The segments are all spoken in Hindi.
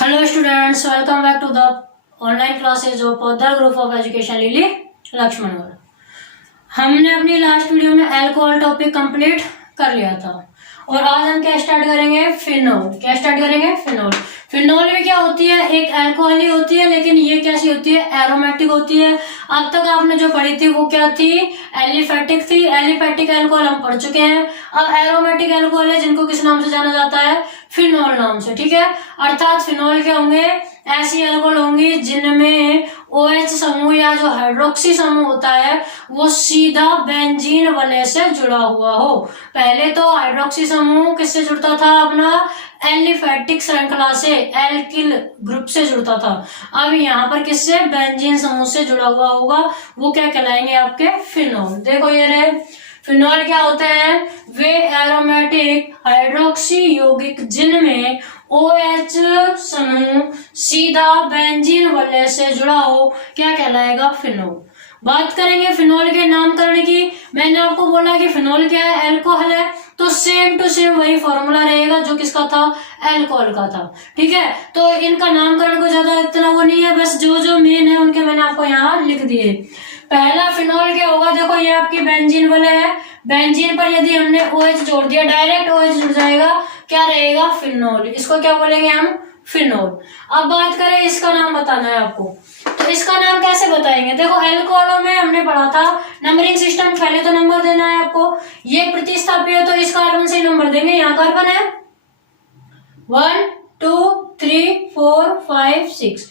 Hello students, welcome back to the online classes of Poddar Group of Education लिली लक्ष्मणगढ़। हमने अपनी लास्ट वीडियो में अल्कोहल टॉपिक कंप्लीट कर लिया था और आज हम क्या स्टार्ट करेंगे, फिनोल। क्या स्टार्ट करेंगे, फिनोल। फिनोल में क्या होती है, एक अल्कोहल ही होती है, लेकिन ये कैसी होती है, एरोमेटिक होती है। अब तक आपने जो पढ़ी थी वो क्या थी, एलिफेटिक थी। एलिफेटिक अल्कोहल हम पढ़ चुके हैं। अब एरोमेटिक अल्कोहल है जिनको किस नाम से जाना जाता है, फिनोल नाम से। ठीक है, अर्थात फिनोल क्या होंगे, ऐसी अल्कोहल होंगी जिनमें OH समूह या जो हाइड्रोक्सी समूह होता है वो सीधा बेंजीन वलय से जुड़ा हुआ हो। पहले तो हाइड्रोक्सी समूह किससे जुड़ता था, अपना एलिफेटिक श्रृंखला से, एल्किल ग्रुप से जुड़ता था। अब यहाँ पर किससे, बेंजीन समूह से जुड़ा हुआ होगा, वो क्या कहलाएंगे, आपके फिनोल। देखो ये रहे फिनोल क्या होते हैं, वे एरोमेटिक हाइड्रोक्सी यौगिक जिनमें OH समूह सीधा बेंजीन वलय से जुड़ा हो, क्या कहलाएगा, फिनोल। बात करेंगे फिनोल के नामकरण की। मैंने आपको बोला कि फिनोल क्या है, अल्कोहल है, तो सेम टू सेम वही फॉर्मूला रहेगा जो किसका था, अल्कोहल का था। ठीक है, तो इनका नामकरण को ज्यादा इतना वो नहीं है, बस जो जो मेन है उनके मैंने आपको यहाँ लिख दिए। पहला फिनोल क्या होगा, देखो ये आपकी बेंजीन वलय है, बेंजीन पर यदि हमने OH जोड़ दिया, डायरेक्ट OH जुड़ जाएगा, क्या रहेगा, फिनोल। इसको क्या बोलेंगे हम, फिनोल। अब बात करें इसका नाम बताना है आपको, तो इसका नाम कैसे बताएंगे। देखो अल्कोहलों में हमने पढ़ा था नंबरिंग सिस्टम, पहले तो नंबर देना है आपको। ये प्रतिस्थापी है तो इस कार्बन से नंबर देंगे। यहाँ कार्बन है 1 2 3 4 5 6।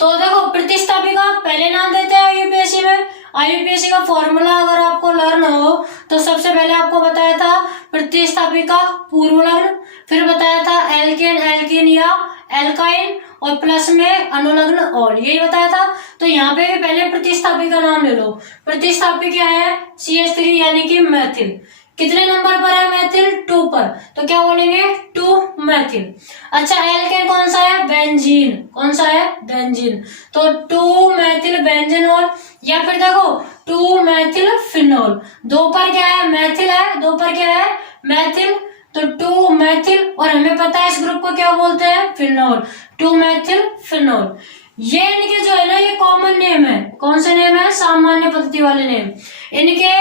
तो देखो प्रतिस्थापी का पहले नाम देते हैं IUPAC में। IUPAC का फॉर्मूला अगर आपको लर्न हो तो सबसे पहले आपको बताया था प्रतिस्थापी का पूर्व लग्न, फिर बताया था एल्केन, एल्कीन या एल्काइन, और प्लस में अनुलग्न और, यही बताया था। तो यहाँ पे भी पहले प्रतिस्थापी का नाम ले लो। प्रतिस्थापी क्या है, CH3 यानी कि मैथिल। कितने नंबर पर है मैथिल, 2 पर, तो क्या बोलेंगे, 2 मैथिल। अच्छा एल्केन कौन सा है, बेंजीन। कौन सा है, बेंजीन। तो 2 मैथिल बेंजीनोल, या फिर देखो 2 मैथिल फिनोल। 2 पर क्या है, मैथिल है, 2 पर क्या है, मैथिल, तो 2 मैथिल, और हमें पता है इस ग्रुप को क्या बोलते हैं, फिनोल। 2 मैथिल फिनोल। ये इनके जो है ना, ये कॉमन नेम है। कौन से नेम है, सामान्य पद्धति वाले नेम। इनके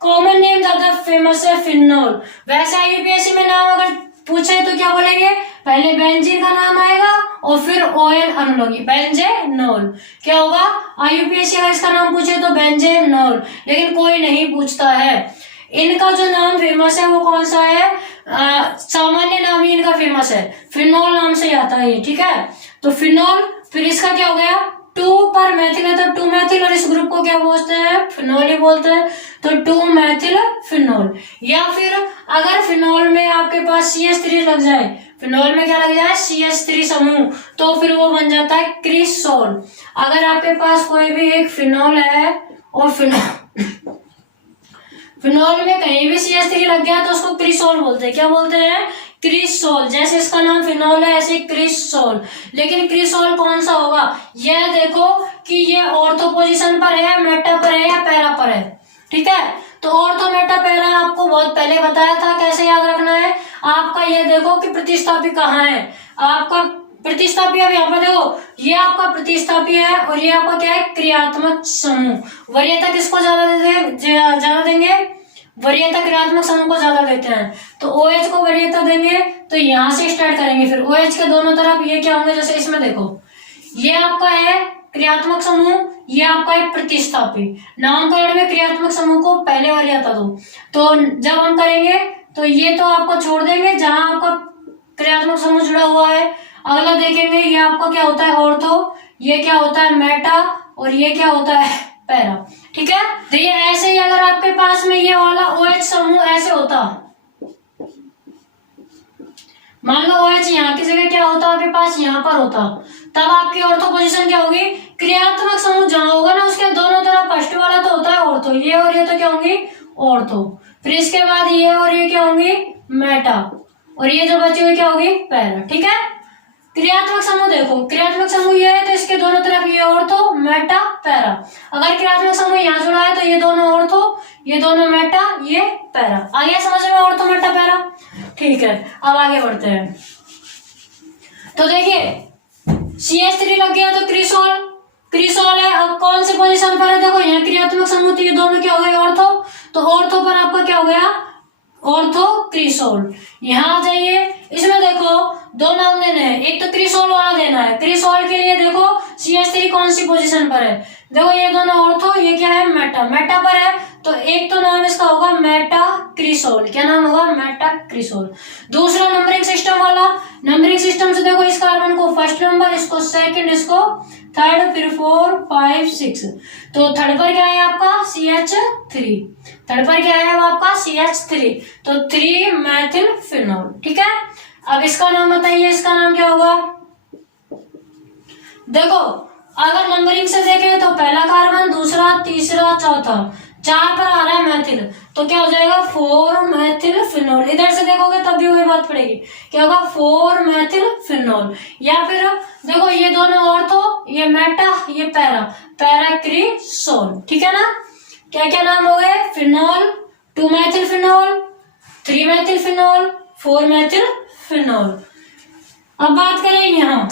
कॉमन नेम ज्यादा फेमस है, फिनोल। वैसे IUPAC में नाम अगर पूछे तो क्या बोलेंगे, पहले बेंजीन का नाम आएगा और फिर OL अनुलगी, बेंजेनोल। क्या होगा, IUPAC अगर इसका नाम पूछे तो बेंजेनोल, लेकिन कोई नहीं पूछता है। इनका जो नाम फेमस है वो कौन सा है, सामान्य नाम ही इनका फेमस है, फिनोल नाम से आता है। ठीक है, तो फिनोल, फिर इसका क्या हो गया, 2 पर मैथिल है तो 2 मैथिल, और इस ग्रुप को क्या बोलते हैं, फिनोल ही बोलते हैं, तो 2 मैथिल फिनोल। या फिर अगर फिनोल में आपके पास CH3 लग जाए, फिनोल में क्या लग जाए, CH3 समूह, तो फिर वो बन जाता है क्रिसोल। अगर आपके पास कोई भी एक फिनोल है और फिनोल में कहीं भी CH3 लग गया तो उसको क्रिसोल बोलते हैं। क्या बोलते हैं, क्रिसोल। जैसे इसका नाम फिनोल है ऐसे क्रिसोल। लेकिन क्रिसोल कौन सा होगा, यह देखो कि ये ऑर्थो पोजीशन पर है, मेटा पर है या पैरा पर है। ठीक है, तो ऑर्थो मेटा पैरा आपको बहुत पहले बताया था, कैसे याद रखना है आपका। ये देखो कि प्रतिस्थापी कहाँ है आपका, प्रतिस्थापी। अब यहाँ पर देखो ये आपका प्रतिस्थापी है और ये आपका क्या है, क्रियात्मक समूह। वरीयता किसको ज्यादा देंगे, वरीयता क्रियात्मक समूह को ज्यादा देते हैं, तो OH को वरीयता देंगे। तो यहाँ से स्टार्ट करेंगे, फिर OH के दोनों तरफ ये क्या होंगे, जैसे इसमें देखो ये आपका है क्रियात्मक समूह, ये आपका है प्रतिस्थापी। नामकरण में क्रियात्मक समूह को पहले वरीयता दो। तो जब हम करेंगे तो ये तो आपको छोड़ देंगे जहां आपका क्रियात्मक समूह जुड़ा हुआ है। अगला देखेंगे, ये आपका क्या होता है, ऑर्थो, ये क्या होता है, मेटा, और ये क्या होता है, पैरा। ठीक है, तो ये ऐसे ही अगर आपके पास में ये वाला OH समूह ऐसे होता, मान लो OH यहाँ की जगह क्या होता आपके पास, यहाँ पर होता, तब आपकी ऑर्थो पोजीशन क्या होगी, क्रियात्मक समूह जहां होगा ना उसके दोनों तरफ फर्स्ट वाला तो होता है ऑर्थो, ये और ये तो क्या होंगी, ऑर्थो। फिर इसके बाद ये और ये क्या होंगी, मेटा, और ये जो बची हुई क्या होगी, पैरा। ठीक है, क्रियात्मक समूह देखो, क्रियात्मक समूह ये है तो इसके दोनों तरफ ये ऑर्थो, मेटा, पैरा। अगर क्रियात्मक समूह यहाँ जुड़ा है तो ये दोनों ऑर्थो, ये दोनों मेटा, ये पैरा। आ गया समझ में, ऑर्थो मेटा पैरा। ठीक है, अब आगे बढ़ते हैं। तो देखिए CH3 लग गया तो क्रिसोल, क्रिसोल है। अब कौन से पोजीशन पर है, देखो यहाँ क्रियात्मक समूह, तो ये दोनों क्या हो गए ऑर्थो, तो ऑर्थो पर आपका क्या हो गया ऑर्थो क्रिसोल। यहाँ आ जाइए, इसमें देखो दो नाम देने हैं, एक तो क्रिसोल वाला देना है। क्रिसोल के लिए देखो CH3 कौन सी पोजीशन पर है, देखो ये दोनों ऑर्थो, ये क्या है मेटा, मेटा पर है, तो एक तो नाम इसका होगा मेटा क्रिसोल। क्या नाम होगा, मेटा क्रिसोल। दूसरा नंबरिंग सिस्टम वाला, नंबरिंग सिस्टम से देखो इस कार्बन को फर्स्ट नंबर, इसको सेकंड, इसको थर्ड, फिर 4 5 6, तो थर्ड पर क्या है आपका CH3, थर्ड पर क्या है वो आपका CH3, तो 3 मैथिल फिनोल। ठीक है, अब इसका नाम बताइए, इसका नाम क्या होगा। देखो अगर नंबरिंग से देखें तो पहला कार्बन, दूसरा, तीसरा, चौथा, 4 पर आ रहा है मैथिल, तो क्या हो जाएगा 4 मैथिल फिनोल। इधर से देखोगे तब भी वही बात पड़ेगी, क्या होगा 4 मैथिल फिनोल। या फिर देखो ये दोनों ऑर्थो, ये मेटा, ये पैरा, पैरा क्रिसोल। ठीक है ना, क्या क्या नाम हो गए, phenol, 2 Maithil phenol, 3 Maithil phenol, 4 Maithil phenol. अब बात करें यहाँ,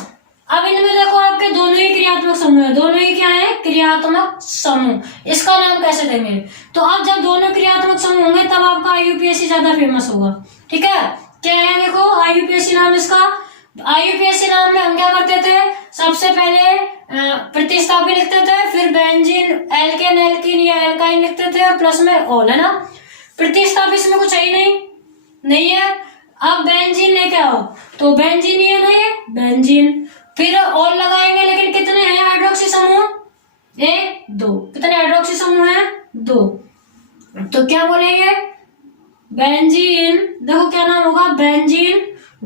अब इनमें देखो आपके दोनों ही क्रियात्मक समूह है, दोनों ही क्या है क्रियात्मक समूह। इसका नाम कैसे देंगे, तो अब जब दोनों क्रियात्मक समूह होंगे तब आपका IUPAC ज्यादा फेमस होगा। ठीक है, क्या है देखो IUPAC नाम इसका, IUPAC नाम में हम क्या करते थे, सबसे पहले प्रतिस्थापी लिखते थे, फिर बेंजीन, एल्केन, एल्कीन या एल्काइन लिखते थे, और प्लस में ऑल, है ना। प्रतिस्थापी इसमें कुछ है ही नहीं है। अब बेंजीन लेके आओ, तो बेंजीन ये नहीं है बेंजीन, फिर और लगाएंगे, लेकिन कितने हैं हाइड्रोक्सी समूह, 1 2, कितने हाइड्रोक्सी समूह हैं 2, तो क्या बोलेंगे बेंजीन, देखो क्या नाम होगा बेंजीन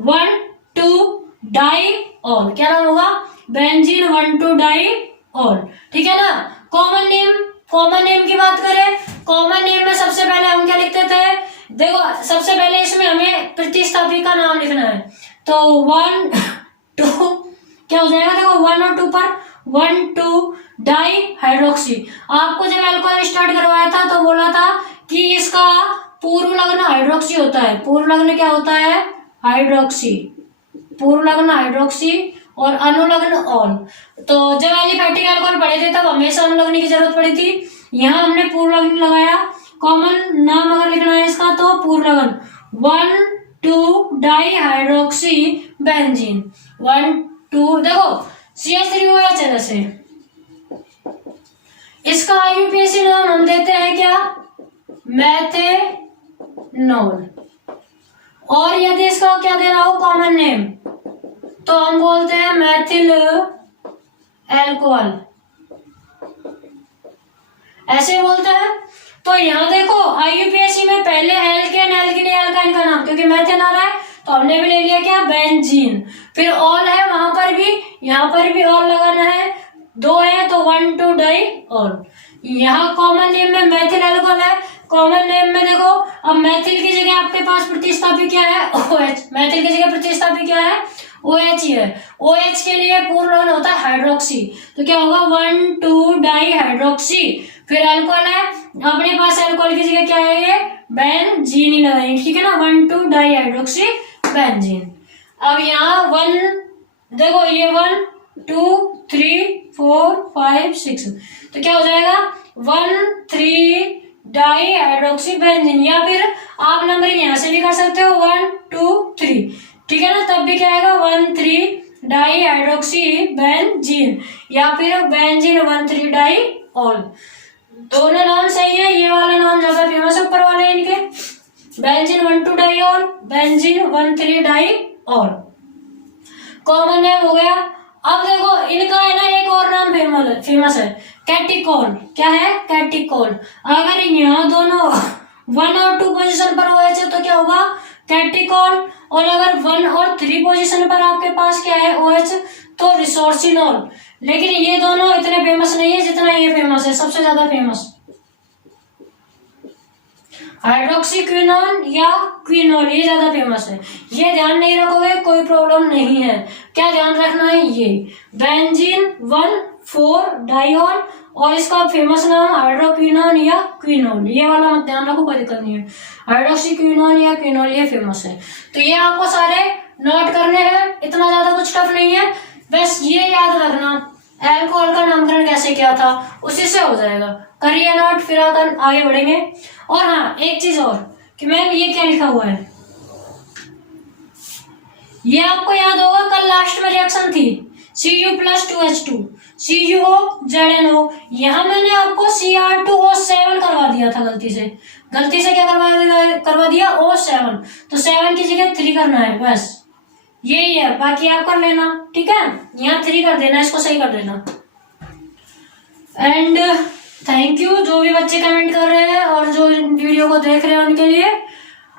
1 2 डाइऑल। क्या नाम होगा बेंजीन 1 2 डाइऑल। ठीक है ना। कॉमन नेम, कॉमन नेम की बात करें, कॉमन नेम में सबसे पहले हम क्या लिखते थे, देखो सबसे पहले इसमें हमें प्रतिस्थापी का नाम लिखना है, तो 1 2 क्या हो जाएगा, देखो 1 और 2 पर 1 2 डाई हाइड्रोक्सी। आपको जब अल्कोहल स्टार्ट करवाया था तो बोला था कि इसका पूर्व लग्न हाइड्रोक्सी होता है। पूर्व लग्न क्या होता है हाइड्रोक्सी, पूर्व लग्न हाइड्रोक्सी और अनुलग्न ऑल। तो जब एलिफैटिक अल्कोहल पढ़े थे तब हमेशा अनुलग्न की जरूरत पड़ी थी, यहाँ हमने पूर्व लग्न लगाया। कॉमन नाम अगर लिखना है इसका तो पूर्व लग्न 1 2 डाई हाइड्रोक्सी बेंजीन 1 2, देखो CH3OH है जैसे, इसका IUPAC नाम हम देते हैं क्या मैथेनॉल, और यदि इसका क्या देना हो कॉमन नेम तो हम बोलते हैं मैथिल अल्कोहल, ऐसे बोलते हैं। तो यहाँ देखो IUPAC में पहले एल्केन, एल्कीन, एल्काइन का नाम, क्योंकि मैथेन आ रहा है तो हमने भी ले लिया क्या बेंजीन, फिर ऑल है वहां पर भी, यहाँ पर भी ऑल लगाना है, 2 है तो 1 2 डाई ऑल। यहाँ कॉमन नेम में मैथिल अल्कोहल है, कॉमन नेम में देखो अब मैथिल की जगह आपके पास प्रतिस्थापी क्या है OH, मैथिल की जगह प्रतिस्थापी क्या है OH ही है। OH के लिए पूर्ण लग्न होता है हाइड्रोक्सी, तो क्या होगा 1 2 डाई हाइड्रोक्सी, फिर अल्कोहल है, अपने पास अल्कोहल की जगह क्या है ये बेंजीन ही लगाएंगे। ठीक है ना, 1 2 डाई हाइड्रोक्सी बेंजीन। अब यहाँ 1 देखो ये 1 2 3 4 5 6, तो क्या हो जाएगा 1 3 डाई हाइड्रोक्सी बेंजीन, या फिर आप नंबरिंग यहाँ से भी कर सकते हो 1 2 3। ठीक है ना, तब भी क्या आएगा 1 3 डाई हाइड्रोक्सी बेंजीन, या फिर बेंजीन 1 3 डाई ऑल। दोनों नाम सही है, ये वाला नाम ज्यादा फेमस है ऊपर वाले इनके, benzene 1 2 diol, benzene 1 3 diol, common name हो गया। अब देखो इनका है ना एक और नाम फेमस है कैटिकोल। क्या है कैटिकोल। अगर यहाँ दोनों 1 और 2 पोजीशन पर हुए तो क्या होगा कैटिकोल, और अगर 1 और 3 पोजीशन पर आपके पास क्या है OH तो रिसोर्सिनोल। लेकिन ये दोनों इतने फेमस नहीं है जितना ये फेमस है, सबसे ज्यादा फेमस हाइड्रोक्सी क्विनोन या क्विनोल, ये ज्यादा फेमस है। ये ध्यान नहीं रखोगे कोई प्रॉब्लम नहीं है। क्या ध्यान रखना है, ये बेंजीन 1 4 डाइऑल और इसका फेमस नाम हाइड्रोक्विनोन या क्विनोल, ये वाला मत ध्यान रखो, कोई दिक्कत नहीं है। हाइड्रोक्सी क्विनोन या क्विनोल ये फेमस है। तो ये आपको सारे नोट करने हैं, इतना ज्यादा कुछ टफ नहीं है। बस ये याद रखना अल्कोहल का नामकरण कैसे किया था, उसी से हो जाएगा। करिए नोट, फिर आगे बढ़ेंगे। और हाँ, एक चीज और कि मैम ये क्या लिखा हुआ है, ये आपको याद होगा कल लास्ट में रिएक्शन थी Cu+2H2 CuO यहाँ मैंने आपको Cr2O7 करवा दिया था गलती से क्या करवा दिया O7, तो 7 की जगह 3 करना है, बस यही है, बाकी आप कर लेना, ठीक है। यहाँ 3 कर देना, इसको सही कर देना। एंड थैंक यू जो भी बच्चे कमेंट कर रहे हैं और जो वीडियो को देख रहे हैं उनके लिए।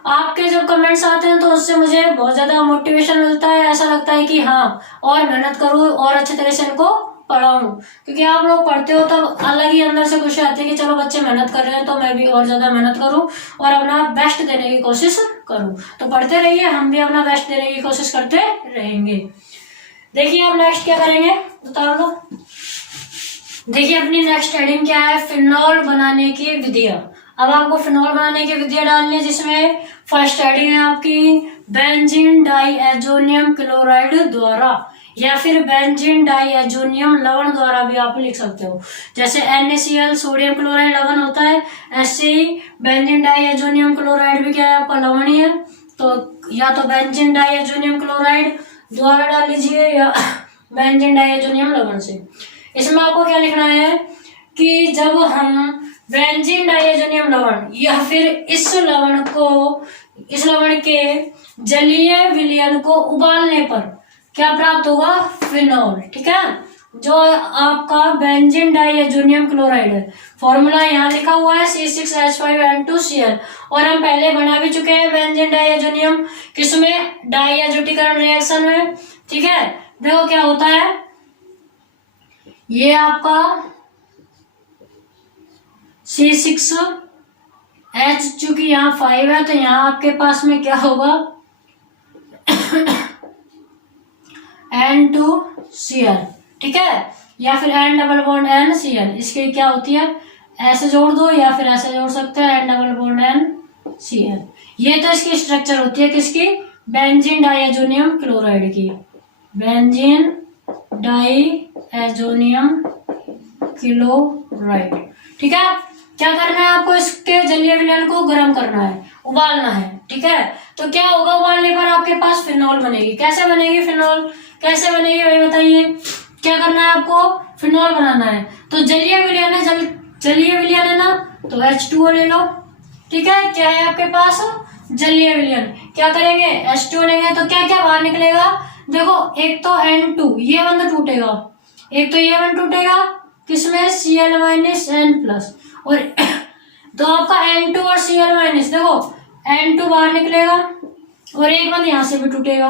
आपके जब कमेंट्स आते हैं तो उससे मुझे बहुत ज्यादा मोटिवेशन मिलता है, ऐसा लगता है कि हाँ और मेहनत करूँ और अच्छे तरह से इनको पढ़ाऊं, क्योंकि आप लोग पढ़ते हो तब अलग ही अंदर से खुशी आती है कि चलो बच्चे मेहनत कर रहे हैं तो मैं भी और ज्यादा मेहनत करूं और अपना बेस्ट देने की कोशिश करूं। तो पढ़ते रहिए, हम भी अपना बेस्ट देने की कोशिश करते रहेंगे। देखिए अब नेक्स्ट क्या करेंगे बता दो। देखिए अपनी नेक्स्ट हेडिंग क्या है, फिनॉल बनाने की विधियां। अब आपको फिनॉल बनाने की विधियां डालनी है, जिसमें फर्स्ट हेडिंग है आपकी बेंजीन डाइएजोनियम क्लोराइड द्वारा, या फिर बेंजीन डाइएजोनियम लवण द्वारा भी आप लिख सकते हो। जैसे NaCl सोडियम क्लोराइड लवण होता है, ऐसे ही बेंजीन डाइएजोनियम क्लोराइड भी क्या है आपका लवण ही है। तो या तो बेंजीन डाइएजोनियम क्लोराइड द्वारा डाल लीजिए या बेंजीन डाइएजोनियम लवण से। इसमें आपको क्या लिखना है कि जब हम बेंजीन डाइएजोनियम लवण या फिर इस लवण के जलीय विलयन को उबालने पर क्या प्राप्त होगा, फिनॉल, ठीक है। जो आपका बेंजीन डाइएजोनियम क्लोराइड है, फॉर्मूला यहाँ लिखा हुआ है C6H5N2Cl, और हम पहले बना भी चुके हैं बेंजीन डाइएजोनियम किसमें, डाइएजोटीकरण रिएक्शन में, ठीक है। देखो क्या होता है, ये आपका C6H, चूंकि यहाँ 5 है तो यहाँ आपके पास में क्या होगा N2Cl, ठीक है, या फिर N=NCl। इसके क्या होती है, ऐसे जोड़ दो या फिर ऐसे जोड़ सकते हैं N=NCl। ये तो इसकी स्ट्रक्चर होती है किसकी, बेंजीन डाइएजोनियम क्लोराइड की, बेंजीन डाइएजोनियम क्लोराइड, ठीक है। क्या करना है आपको, इसके जलीय विलयन को गर्म करना है, उबालना है, ठीक है। तो क्या होगा, उबालने पर आपके पास फिनॉल बनेगी। कैसे बनेगी फिनॉल, कैसे बनेगी भाई बताइए। क्या करना है आपको, फिनॉल बनाना है, तो जलीय विलयन है, जलीय विलयन है ना, तो H2O ले लो, ठीक है। क्या है आपके पास, जलीय विलयन। क्या करेंगे, H2O लेंगे तो क्या क्या बाहर निकलेगा, देखो एक तो N2 ये बंद टूटेगा, एक तो ये बंद टूटेगा किसमें, Cl-N+, और तो आपका N2 और Cl- देखो N2 बाहर निकलेगा और एक बंद यहाँ से भी टूटेगा,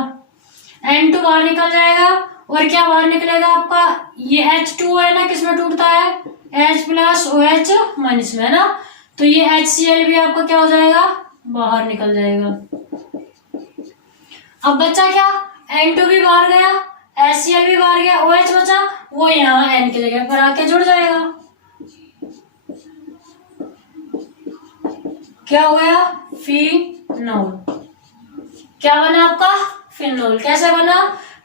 N2 बाहर निकल जाएगा और क्या बाहर निकलेगा आपका, ये H2O है ना, किसमें टूटता है, H+OH- में है ना, तो ये HCl भी आपका क्या हो जाएगा, बाहर निकल जाएगा। अब बचा क्या, N2 भी बाहर गया, HCl भी बाहर गया, OH बचा, वो यहाँ N की जगह पर आके जुड़ जाएगा। क्या हो गया, फिनॉल। क्या बना आपका, फिनॉल। कैसे बना,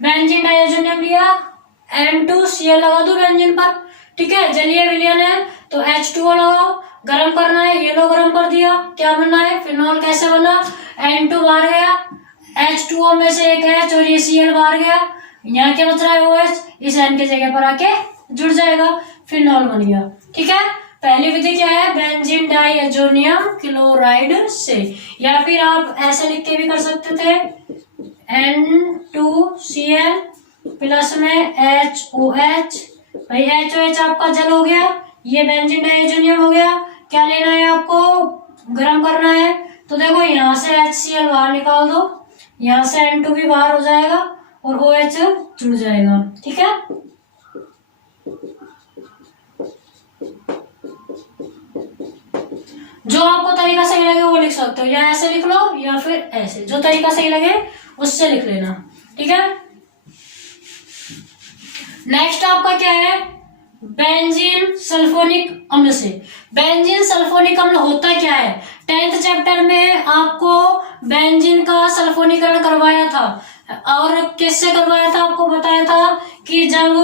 बेंजीन डाइएजोनियम लिया, N2Cl लगा दो बेंजीन पर, ठीक है, जलीय विलयन है तो H2O लगाओ, गरम करना है, ये लो गरम कर दिया, क्या बना है, फिनॉल। कैसे बना, N2 बाहर गया, H2O में से एक H और ये Cl बाहर गया, यहाँ क्या बच रहा है OH, इस N की जगह पर आके जुड़ जाएगा, फिनॉल बन गया, ठीक है। पहली विधि क्या है, बेंजीन डाइएजोनियम क्लोराइड से, या फिर आप ऐसे लिख के भी कर सकते थे N2Cl प्लस में HOH, भाई HOH आपका जल हो गया, ये बेंजीन डाइएजोनियम हो गया। क्या लेना है आपको, गर्म करना है, तो देखो यहाँ से HCl बाहर निकाल दो, यहाँ से N2 भी बाहर हो जाएगा और OH जुड़ जाएगा, ठीक है। जो आपको तरीका सही लगे वो लिख सकते हो, या ऐसे लिख लो या फिर ऐसे, जो तरीका सही लगे उससे लिख लेना, ठीक है। नेक्स्ट आपका क्या है, बेंजीन सल्फोनिक अम्ल से। बेंजीन सल्फोनिक अम्ल होता क्या है, 10th चैप्टर में आपको बेंजीन का सल्फोनीकरण करवाया था, और किससे करवाया था, आपको बताया था कि जब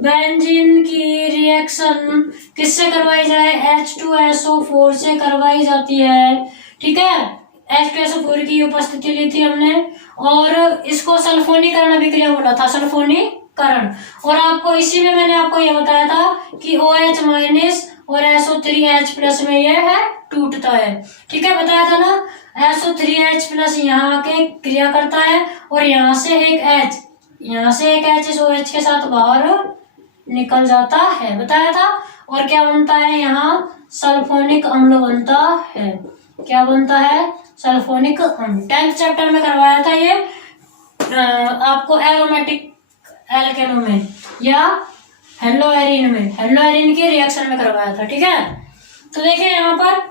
बेंजीन की रिएक्शन किससे करवाई जाए, H2SO4 से करवाई जाती है। ठीक है, H2SO4 की उपस्थिति ली थी हमने, और इसको सल्फोनीकरण अभिक्रिया बोला था, सल्फोनीकरण। और आपको इसी में मैंने आपको यह बताया था कि OH माइनस और SO3H+ में यह है टूटता है। ठीक है, बताया था ना, SO3H+ यहाँ आके क्रिया करता है और यहाँ से एक H इस OH के साथ बाहर निकल जाता है, बताया था। और क्या बनता है, यहाँ सल्फोनिक अम्ल बनता है। क्या बनता है, सल्फोनिक अम्ल। 10th चैप्टर में करवाया था ये, आपको एरोमेटिक एल्केनो में या हेलोएरिन के रिएक्शन में करवाया था। ठीक है, तो देखिए यहाँ पर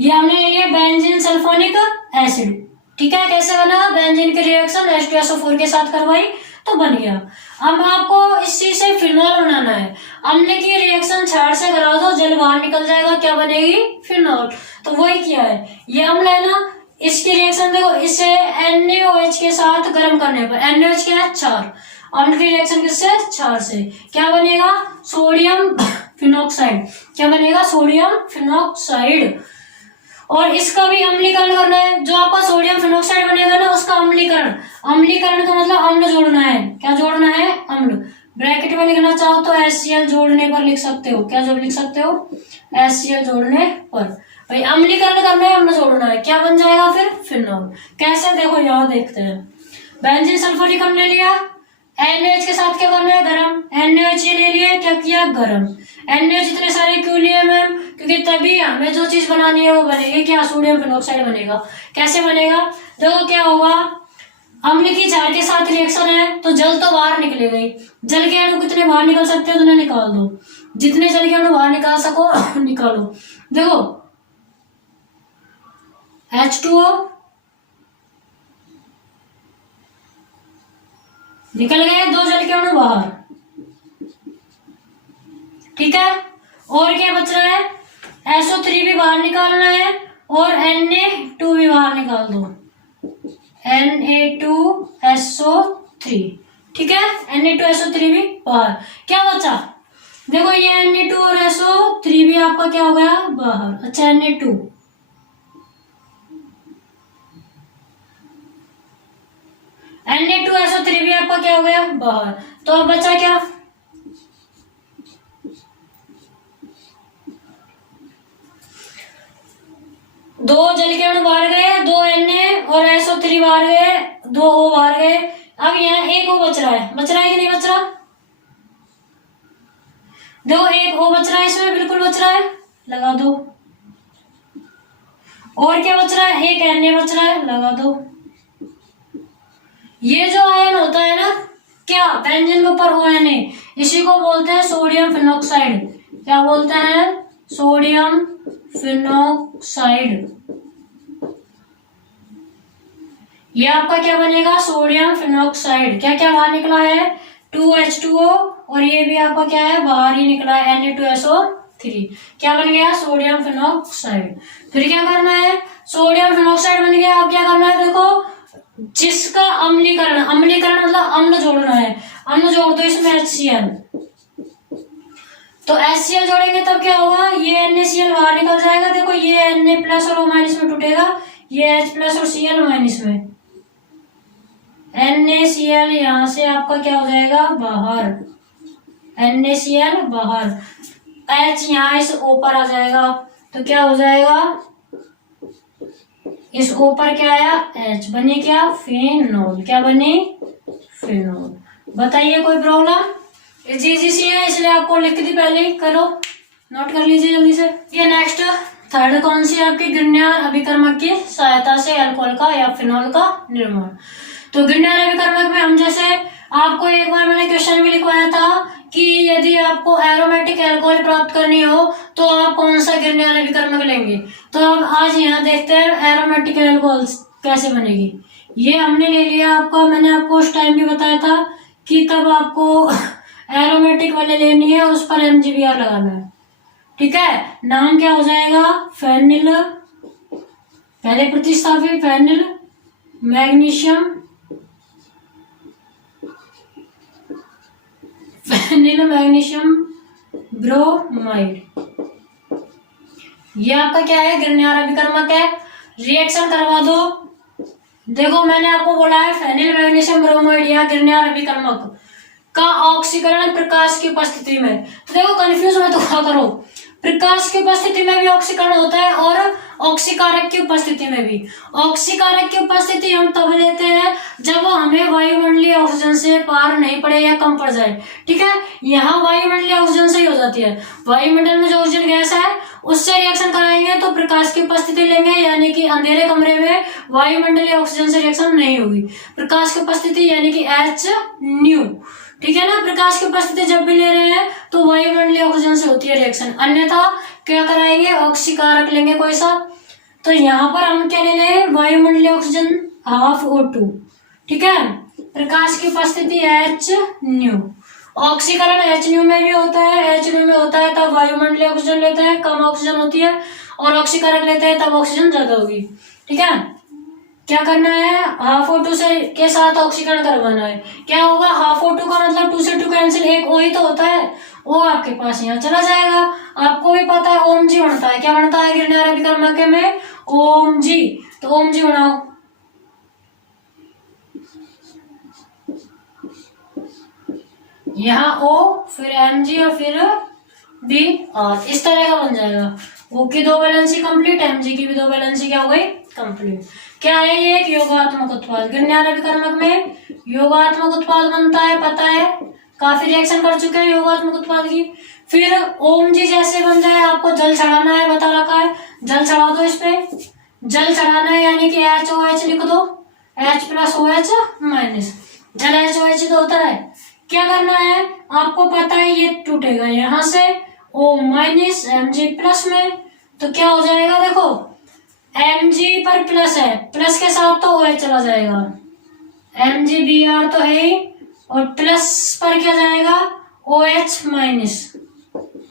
ये हमने ले लिया बेंजीन सल्फोनिक एसिड। ठीक है, कैसे बना, बेंजीन की रिएक्शन H2SO4 के साथ करवाई तो बन गया। अब आपको इस चीज से फिनॉल बनाना है। अम्ल की रिएक्शन क्षार से करा दो, जल बाहर निकल जाएगा, क्या बनेगी, फिनॉल। तो वही किया है, ये अम्ल है ना, इसकी रिएक्शन देखो, इसे NaOH के साथ गर्म करने पर, NaOH क्या है, क्षार, अम्ल की रिएक्शन किससे, क्षार से, क्या बनेगा, सोडियम फिनोक्साइड। क्या बनेगा, सोडियम फिनोक्साइड। और इसका भी अम्लीकरण करना है, जो आपका सोडियम फिनोक्साइड बनेगा ना, उसका अम्लीकरण का मतलब अम्ल जोड़ना है। क्या जोड़ना है, अम्ल। ब्रैकेट में लिखना चाहो तो HCl जोड़ने पर लिख सकते हो। क्या जब लिख सकते हो, HCl जोड़ने पर। भाई अम्लीकरण करना है, अम्ल जोड़ना है, क्या बन जाएगा फिर, फिनॉल। कैसे, देखो यहाँ देखते हैं। बेंजीन सल्फोनिक अम्ल ले लिया, NaOH के साथ क्या करना है, गरम। NaOH ये ले लिया, क्या किया, गरम। NaOH इतने सारे क्यों लिए मैम, क्योंकि तभी हमें जो चीज बनानी है वो बनेगी, क्या, सोडियम फिनोक्साइड बनेगा। कैसे बनेगा, देखो क्या होगा, अम्ल की क्षार के साथ रिएक्शन है तो जल तो बाहर निकलेगा ही। जल के अणु कितने बाहर निकल सकते हो, तो उन्हें निकाल दो, जितने जल के अणु बाहर निकाल सको निकालो। देखो H2O निकल गए, 2 जल के अणु बाहर। ठीक है, और क्या बच रहा है, SO3 भी बाहर निकालना है और Na2 भी बाहर निकाल दो, Na2SO3। ठीक है, Na2SO3 भी बाहर। क्या बचा, देखो ये Na2 और SO3 भी आपका क्या हो गया, बाहर। अच्छा, Na2SO3 भी आपका क्या हो गया, बाहर। तो अब बचा क्या, दो जल के अणु बाहर गए, 2 Na और SO3 बाहर गए, 2 O बाहर गए। अब यहाँ एक O बच रहा है, कि नहीं बच रहा, देखो एक O बच रहा है, इसमें बिल्कुल बच रहा है, लगा दो। और क्या बच रहा है, एक Na बच रहा है, लगा दो। ये जो आयन होता है ना, क्या, बेंजीन के ऊपर ONA, इसी को बोलते हैं सोडियम फिनोक्साइड। क्या बोलते हैं, सोडियम फिनोक्साइड। ये आपका क्या बनेगा, सोडियम फिनोक्साइड। क्या क्या बाहर निकला है, 2H2O, और ये भी आपका क्या है, बाहर ही निकला है, Na2SO3। क्या बन गया, सोडियम फिनोक्साइड। फिर क्या करना है, सोडियम फिनोक्साइड बन गया। अब क्या करना है, देखो, जिसका अम्लीकरण मतलब अम्ल जोड़ना है, अम्ल जोड़ दो इसमें HCl। तो HCl जोड़ेंगे तब क्या होगा, ये NaCl बाहर निकल जाएगा। देखो ये Na+ और O- में टूटेगा, ये H+ और Cl- में, NaCl यहाँ से आपका क्या हो जाएगा, बाहर, NaCl बाहर, H यहाँ इस O पर आ जाएगा, तो क्या हो जाएगा, इस O पर क्या आया, H, बने क्या, फिनोल। क्या बने, फिनोल। बताइए कोई प्रॉब्लम, इजी सी है, इसलिए आपको लिख दी, पहले ही करो, नोट कर लीजिए जल्दी से। ये नेक्स्ट थर्ड कौन सी है आपकी, ग्रिग्नार अभिकर्मक की सहायता से अल्कोहल का या फिनॉल का निर्माण। तो ग्रिग्नार अभिकर्मक में हम जैसे आपको एक बार मैंने क्वेश्चन भी लिखवाया था कि यदि आपको एरोमेटिक अल्कोहल प्राप्त करनी हो तो आप कौन सा ग्रिग्नार अभिकर्मक लेंगे। तो अब आज यहाँ देखते हैं एरोमेटिक अल्कोहल कैसे बनेगी। ये हमने ले लिया आपका, मैंने आपको उस टाइम भी बताया था कि तब आपको एरोमेटिक वाले लेनी है, उस पर MgBr लगाना है। ठीक है, नाम क्या हो जाएगा, फेनिल, पहले प्रतिस्थापी phenyl magnesium phenyl magnesium bromide. ये आपका क्या है, गिरनियार अभिकर्मक है। रिएक्शन करवा दो। देखो मैंने आपको बोला है फेनिल मैग्नीशियम ब्रोमाइड या गिरनियार अभिकर्मक का ऑक्सीकरण प्रकाश की उपस्थिति में। तो देखो कंफ्यूज मत हुआ करो, प्रकाश की उपस्थिति में भी ऑक्सीकरण होता है और ऑक्सीकारक की उपस्थिति में भी। ऑक्सीकारक की उपस्थिति हम तब लेते हैं जब हमें वायुमंडलीय ऑक्सीजन से पार नहीं पड़े या कम पड़ जाए। ठीक है, यहाँ वायुमंडलीय ऑक्सीजन से ही हो जाती है। वायुमंडल में जो ऑक्सीजन गैस है उससे रिएक्शन कराएंगे तो प्रकाश की उपस्थिति लेंगे, यानी कि अंधेरे कमरे में वायुमंडलीय ऑक्सीजन से रिएक्शन नहीं होगी। प्रकाश की उपस्थिति यानी कि एच न्यू। ठीक है ना, प्रकाश की उपस्थिति जब भी ले रहे हैं तो वायुमंडलीय ऑक्सीजन से होती है रिएक्शन, अन्यथा क्या कराएंगे, ऑक्सीकारक लेंगे कोई सा। तो यहाँ पर हम क्या ले लें, वायुमंडलीय ऑक्सीजन हाफ O2। ठीक है, प्रकाश की उपस्थिति एच न्यू। ऑक्सीकरण एच न्यू में भी होता है, एच न्यू में होता है तब वायुमंडलीय ऑक्सीजन लेते हैं, कम ऑक्सीजन होती है, और ऑक्सीकारक लेते हैं तब ऑक्सीजन ज्यादा होगी। ठीक है, क्या करना है, हाफ O2 से के साथ ऑक्सीकरण करवाना है। क्या होगा, हाफ O2 का मतलब 2 से 2 कैंसिल, एक O ही तो होता है, वो आपके पास यहाँ चला जाएगा। आपको भी पता है ओम जी बनता है, क्या बनता है गिरनियार अभिकर्मक में, ओम जी। तो ओम जी बनाओ। यहाँ O फिर Mg और फिर Br, इस तरह का बन जाएगा। O की 2 वैलेंसी कंप्लीट, Mg की भी 2 वैलेंसी क्या हो गई, कंप्लीट। क्या है ये, एक योगात्मक उत्पाद। गिरनियार अभिकर्मक में योगात्मक उत्पाद बनता है, पता है, काफी रिएक्शन कर चुके हैं योगात्मक उत्पाद की। फिर ओम जी जैसे बन जाए, आपको जल चढ़ाना है, बता रखा है, जल चढ़ा दो इस पे। जल चढ़ाना है यानी कि HOH लिख दो, H + OH माइनस, जल HOH तो होता है। क्या करना है, आपको पता है ये टूटेगा यहां से, O माइनस Mg+ में, तो क्या हो जाएगा, देखो Mg पर प्लस है, प्लस के साथ तो OH चला जाएगा, MgBr तो है ही, और प्लस पर क्या जाएगा, OH माइनस।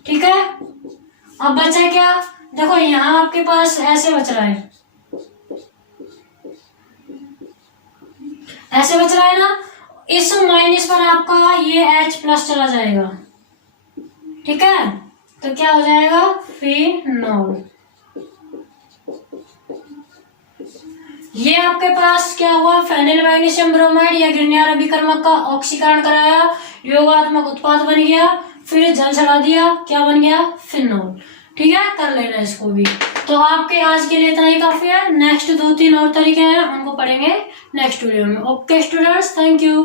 ठीक है, अब बचा क्या, देखो यहाँ आपके पास ऐसे बच रहा है, ऐसे बच रहा है ना, इस माइनस पर आपका ये H+ चला जाएगा। ठीक है, तो क्या हो जाएगा, फिनोल। ये आपके पास क्या हुआ, फेनिल मैग्नीशियम ब्रोमाइड या गिरनियार अभिकर्मक का ऑक्सीकरण कराया, योगात्मक उत्पाद बन गया, फिर जल चढ़ा दिया, क्या बन गया, फिनोल। ठीक है, कर लेना इसको भी। तो आपके आज के लिए इतना ही काफी है। नेक्स्ट 2-3 और तरीके हैं, उनको पढ़ेंगे नेक्स्ट वीडियो में। Okay students, thank you.